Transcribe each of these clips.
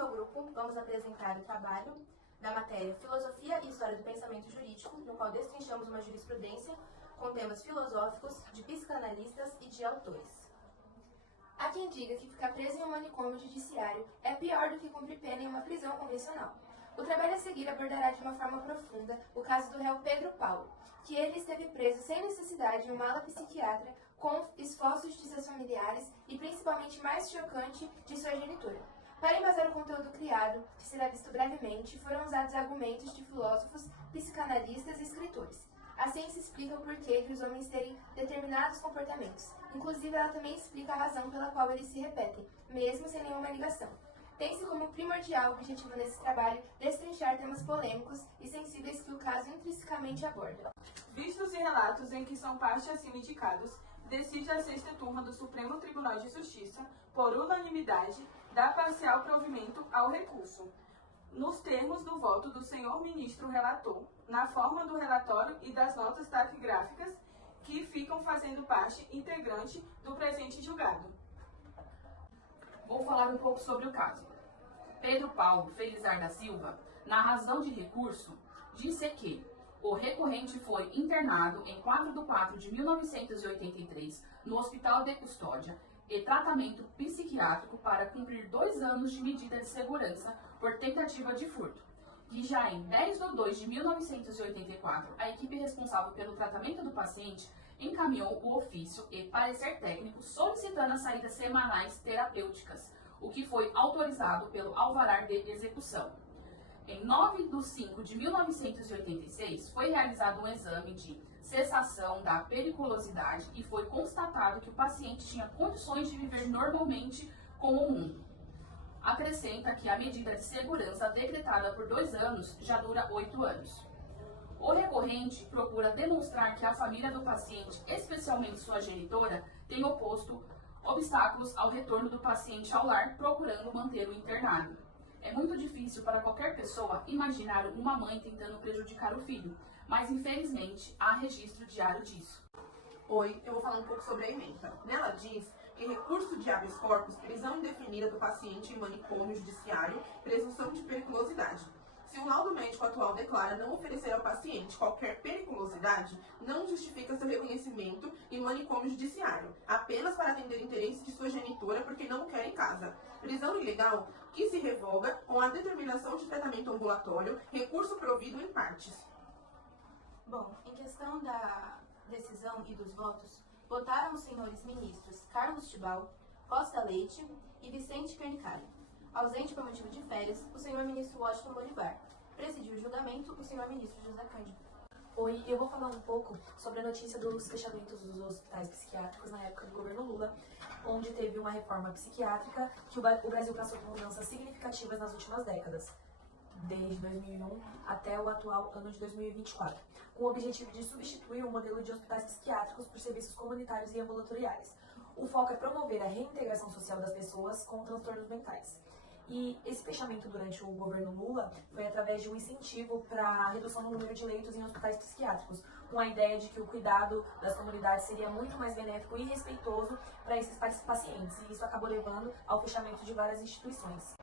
meu grupo, vamos apresentar o trabalho da matéria Filosofia e História do Pensamento Jurídico, no qual destrinchamos uma jurisprudência com temas filosóficos, de psicanalistas e de autores. Há quem diga que ficar preso em um manicômio judiciário é pior do que cumprir pena em uma prisão convencional. O trabalho a seguir abordará de uma forma profunda o caso do réu Pedro Paulo, que ele esteve preso sem necessidade em uma ala psiquiátrica com esforços de seus familiares e, principalmente mais chocante, de sua genitora. Para embasar o conteúdo criado, que será visto brevemente, foram usados argumentos de filósofos, psicanalistas e escritores. Assim se explica o porquê de os homens terem determinados comportamentos. Inclusive, ela também explica a razão pela qual eles se repetem, mesmo sem nenhuma ligação. Tem-se como primordial objetivo nesse trabalho destrinchar temas polêmicos e sensíveis que o caso intrinsecamente aborda. Vistos os relatos em que são parte acima indicados, decide a sexta turma do Supremo Tribunal de Justiça, por unanimidade, dar parcial provimento ao recurso, nos termos do voto do senhor ministro relator, na forma do relatório e das notas taquigráficas que ficam fazendo parte integrante do presente julgado. Vou falar um pouco sobre o caso. Pedro Paulo Felizar da Silva, na razão de recurso, disse que o recorrente foi internado em 4/4/1983 no Hospital de Custódia e tratamento psiquiátrico para cumprir 2 anos de medida de segurança por tentativa de furto. E já em 10/2/1984, a equipe responsável pelo tratamento do paciente encaminhou o ofício e parecer técnico solicitando as saídas semanais terapêuticas, o que foi autorizado pelo alvará de execução. Em 9/5/1986, foi realizado um exame de cessação da periculosidade e foi constatado que o paciente tinha condições de viver normalmente com o mundo. Acrescenta que a medida de segurança decretada por 2 anos já dura 8 anos. O recorrente procura demonstrar que a família do paciente, especialmente sua genitora, tem oposto obstáculos ao retorno do paciente ao lar, procurando mantê-lo internado. É muito difícil para qualquer pessoa imaginar uma mãe tentando prejudicar o filho, mas infelizmente há registro diário disso. Oi, eu vou falar um pouco sobre a ementa. Nela diz que recurso de habeas corpus, prisão indefinida do paciente em manicômio judiciário, presunção de periculosidade. Se o laudo médico atual declara não oferecer ao paciente qualquer periculosidade, não justifica seu reconhecimento em manicômio judiciário, apenas para atender interesse de sua genitora porque não o quer em casa. Prisão ilegal que se revoga com a determinação de tratamento ambulatório, recurso provido em partes. Bom, em questão da decisão e dos votos, votaram os senhores ministros Carlos Tibau, Costa Leite e Vicente Pernicali. Ausente por motivo de férias, o senhor ministro Washington Bolivar. Presidiu o julgamento o senhor ministro José Cândido. Oi, eu vou falar um pouco sobre a notícia dos fechamentos dos hospitais psiquiátricos na época do governo Lula, onde teve uma reforma psiquiátrica que o Brasil passou por mudanças significativas nas últimas décadas, desde 2001 até o atual ano de 2024, com o objetivo de substituir o modelo de hospitais psiquiátricos por serviços comunitários e ambulatoriais. O foco é promover a reintegração social das pessoas com transtornos mentais. E esse fechamento durante o governo Lula foi através de um incentivo para a redução do número de leitos em hospitais psiquiátricos, com a ideia de que o cuidado das comunidades seria muito mais benéfico e respeitoso para esses pacientes, e isso acabou levando ao fechamento de várias instituições.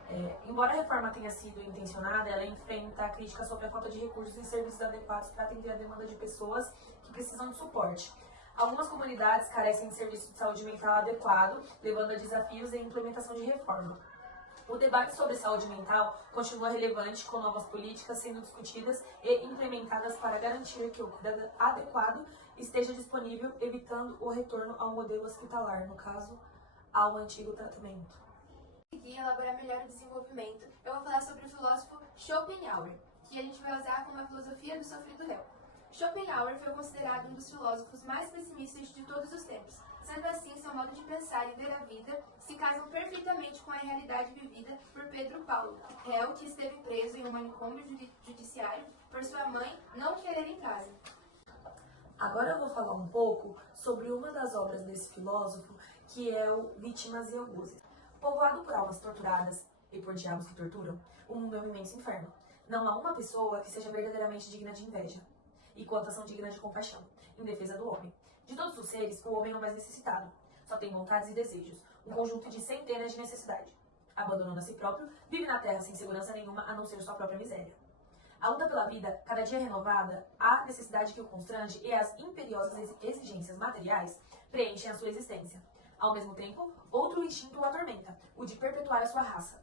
Embora a reforma tenha sido intencionada, ela enfrenta críticas sobre a falta de recursos e serviços adequados para atender a demanda de pessoas que precisam de suporte. Algumas comunidades carecem de serviço de saúde mental adequado, levando a desafios em implementação de reforma. O debate sobre saúde mental continua relevante, com novas políticas sendo discutidas e implementadas para garantir que o cuidado adequado esteja disponível, evitando o retorno ao modelo hospitalar, no caso, ao antigo tratamento. Para elaborar melhor o desenvolvimento, eu vou falar sobre o filósofo Schopenhauer, que a gente vai usar como a filosofia do sofrido réu. Schopenhauer foi considerado um dos filósofos mais pessimistas de todos os tempos. Sendo assim, seu modo de pensar e ver a vida se casam perfeitamente com a realidade vivida por Pedro Paulo, réu que esteve preso em um manicômio judiciário por sua mãe não querer em casa. Agora eu vou falar um pouco sobre uma das obras desse filósofo, que é o Vítimas e Algozes. Povoado por almas torturadas e por diabos que torturam, o mundo é um imenso inferno. Não há uma pessoa que seja verdadeiramente digna de inveja, e quantas são dignas de compaixão, em defesa do homem. De todos os seres, o homem é o mais necessitado. Só tem vontades e desejos, um conjunto de centenas de necessidades. abandonando a si próprio, vive na Terra sem segurança nenhuma a não ser sua própria miséria. A luta pela vida, cada dia renovada, a necessidade que o constrange e as imperiosas exigências materiais preenchem a sua existência. Ao mesmo tempo, outro instinto o atormenta, o de perpetuar a sua raça.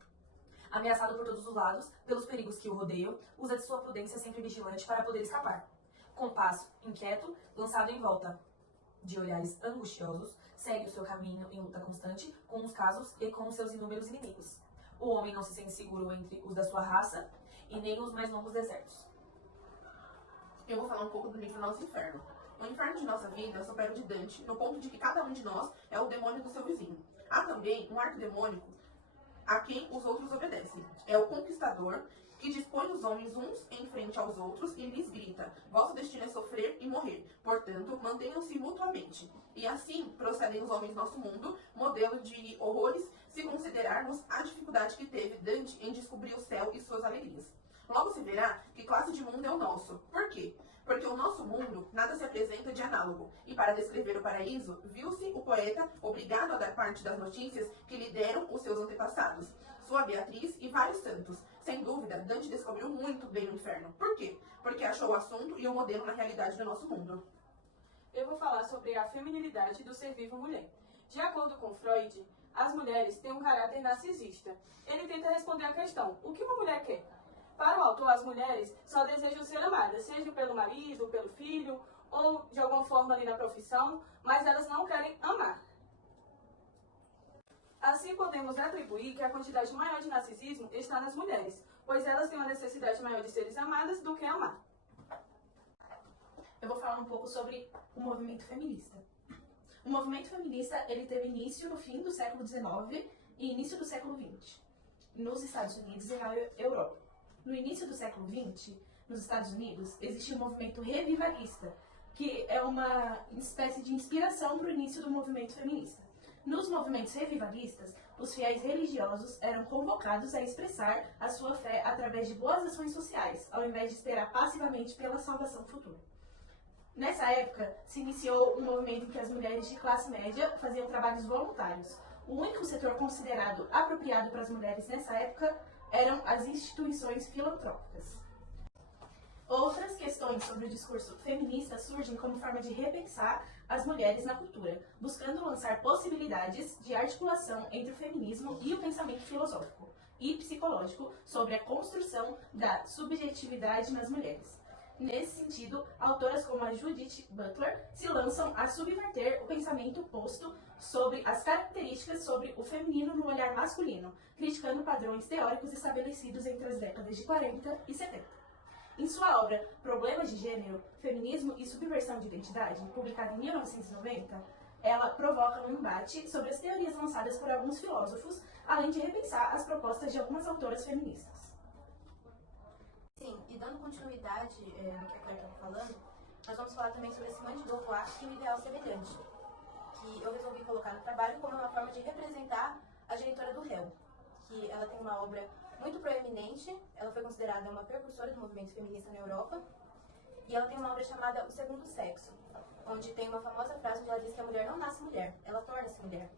Ameaçado por todos os lados, pelos perigos que o rodeiam, usa de sua prudência sempre vigilante para poder escapar. Com passo inquieto, lançado em volta de olhares angustiosos, segue o seu caminho em luta constante com os casos e com seus inúmeros inimigos. O homem não se sente seguro entre os da sua raça e nem os mais longos desertos. Eu vou falar um pouco do livro Nosso Inferno. O inferno de nossa vida supera o de Dante, no ponto de que cada um de nós é o demônio do seu vizinho. Há também um arquidemônico a quem os outros obedecem. É o conquistador que dispõe os homens uns em frente aos outros e lhes grita: vosso destino é sofrer e morrer, portanto, mantenham-se mutuamente. E assim procedem os homens do nosso mundo, modelo de horrores, se considerarmos a dificuldade que teve Dante em descobrir o céu e suas alegrias. Logo se verá que classe de mundo é o nosso. Por quê? Porque o nosso mundo nada se apresenta de análogo, e para descrever o paraíso, viu-se o poeta obrigado a dar parte das notícias que lhe deram os seus antepassados, sua Beatriz e vários santos. Sem dúvida, Dante descobriu muito bem o inferno. Por quê? Porque achou o assunto e o modelo na realidade do nosso mundo. Eu vou falar sobre a feminilidade do ser vivo mulher. De acordo com Freud, as mulheres têm um caráter narcisista. Ele tenta responder à questão: o que uma mulher quer? Para o autor, as mulheres só desejam ser amadas, seja pelo marido, pelo filho, ou de alguma forma ali na profissão, mas elas não querem amar. Assim, podemos atribuir que a quantidade maior de narcisismo está nas mulheres, pois elas têm uma necessidade maior de serem amadas do que amar. Eu vou falar um pouco sobre o movimento feminista. O movimento feminista ele teve início no fim do século XIX e início do século XX, nos Estados Unidos e na Europa. No início do século XX, nos Estados Unidos, existia um movimento revivalista, que é uma espécie de inspiração para o início do movimento feminista. Nos movimentos revivalistas, os fiéis religiosos eram convocados a expressar a sua fé através de boas ações sociais, ao invés de esperar passivamente pela salvação futura. Nessa época, se iniciou um movimento em que as mulheres de classe média faziam trabalhos voluntários. O único setor considerado apropriado para as mulheres nessa época eram as instituições filantrópicas. Outras questões sobre o discurso feminista surgem como forma de repensar as mulheres na cultura, buscando lançar possibilidades de articulação entre o feminismo e o pensamento filosófico e psicológico sobre a construção da subjetividade nas mulheres. Nesse sentido, autoras como a Judith Butler se lançam a subverter o pensamento posto sobre as características sobre o feminino no olhar masculino, criticando padrões teóricos estabelecidos entre as décadas de 40 e 70. Em sua obra Problemas de Gênero, Feminismo e Subversão de Identidade, publicada em 1990, ela provoca um embate sobre as teorias lançadas por alguns filósofos, além de repensar as propostas de algumas autoras feministas. Sim, e dando continuidade no que a Claire estava falando, nós vamos falar também sobre Simone de Beauvoir e o ideal semelhante, que eu resolvi colocar no trabalho como uma forma de representar a genitora do réu, que ela tem uma obra muito proeminente, ela foi considerada uma precursora do movimento feminista na Europa, e ela tem uma obra chamada O Segundo Sexo, onde tem uma famosa frase onde ela diz que a mulher não nasce mulher, ela torna-se mulher,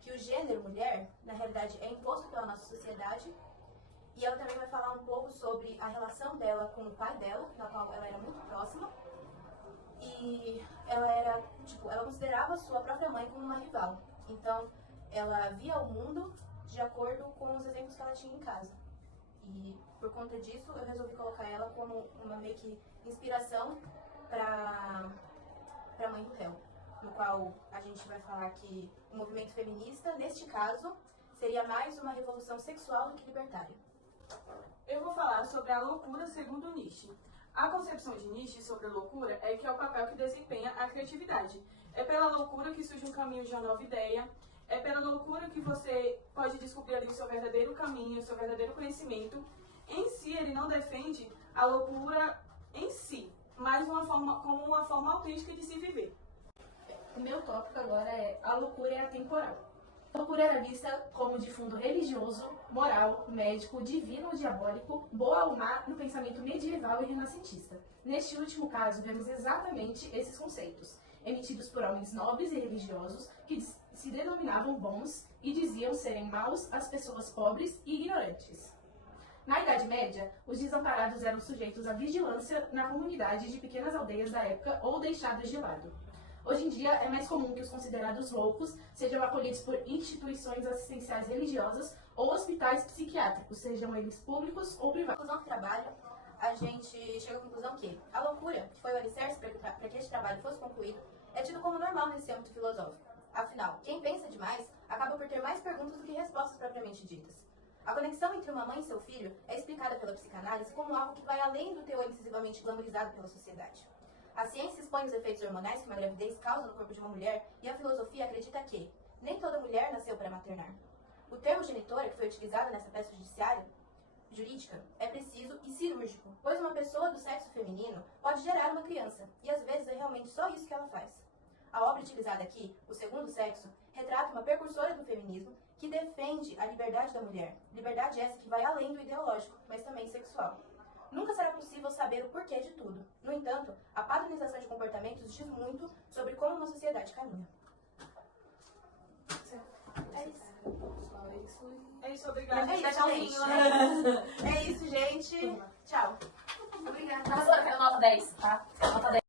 que o gênero mulher, na realidade, é imposto pela nossa sociedade. E ela também vai falar um pouco sobre a relação dela com o pai dela, na qual ela era muito próxima. E ela considerava sua própria mãe como uma rival. Então, ela via o mundo de acordo com os exemplos que ela tinha em casa. E por conta disso, eu resolvi colocar ela como uma meio que inspiração para a mãe do réu, no qual a gente vai falar que o movimento feminista, neste caso, seria mais uma revolução sexual do que libertária. Eu vou falar sobre a loucura segundo Nietzsche. A concepção de Nietzsche sobre a loucura é que é o papel que desempenha a criatividade. É pela loucura que surge um caminho de uma nova ideia, é pela loucura que você pode descobrir ali o seu verdadeiro caminho, o seu verdadeiro conhecimento. Em si, ele não defende a loucura em si, mas como uma forma autêntica de se viver. O meu tópico agora é a loucura é atemporal. A loucura era vista como de fundo religioso, moral, médico, divino ou diabólico, boa ou má no pensamento medieval e renascentista. Neste último caso, vemos exatamente esses conceitos, emitidos por homens nobres e religiosos que se denominavam bons e diziam serem maus as pessoas pobres e ignorantes. Na Idade Média, os desamparados eram sujeitos à vigilância na comunidade de pequenas aldeias da época ou deixados de lado. Hoje em dia, é mais comum que os considerados loucos sejam acolhidos por instituições assistenciais religiosas ou hospitais psiquiátricos, sejam eles públicos ou privados. Na conclusão do trabalho, a gente chega à conclusão que a loucura, que foi o alicerce para que este trabalho fosse concluído, é tido como normal nesse âmbito filosófico. Afinal, quem pensa demais acaba por ter mais perguntas do que respostas propriamente ditas. A conexão entre uma mãe e seu filho é explicada pela psicanálise como algo que vai além do teor excessivamente glamorizado pela sociedade. A ciência expõe os efeitos hormonais que uma gravidez causa no corpo de uma mulher e a filosofia acredita que nem toda mulher nasceu para maternar. O termo genitora, que foi utilizado nessa peça jurídica, é preciso e cirúrgico, pois uma pessoa do sexo feminino pode gerar uma criança, e às vezes é realmente só isso que ela faz. A obra utilizada aqui, O Segundo Sexo, retrata uma precursora do feminismo que defende a liberdade da mulher. Liberdade essa que vai além do ideológico, mas também sexual. Nunca será possível saber o porquê de tudo. No entanto, a padronização de comportamentos diz muito sobre como uma sociedade caminha. É isso. É isso, obrigada. É isso, gente. É isso, gente. Tchau. Obrigada. Professora, eu quero nota 10, tá? Nota 10.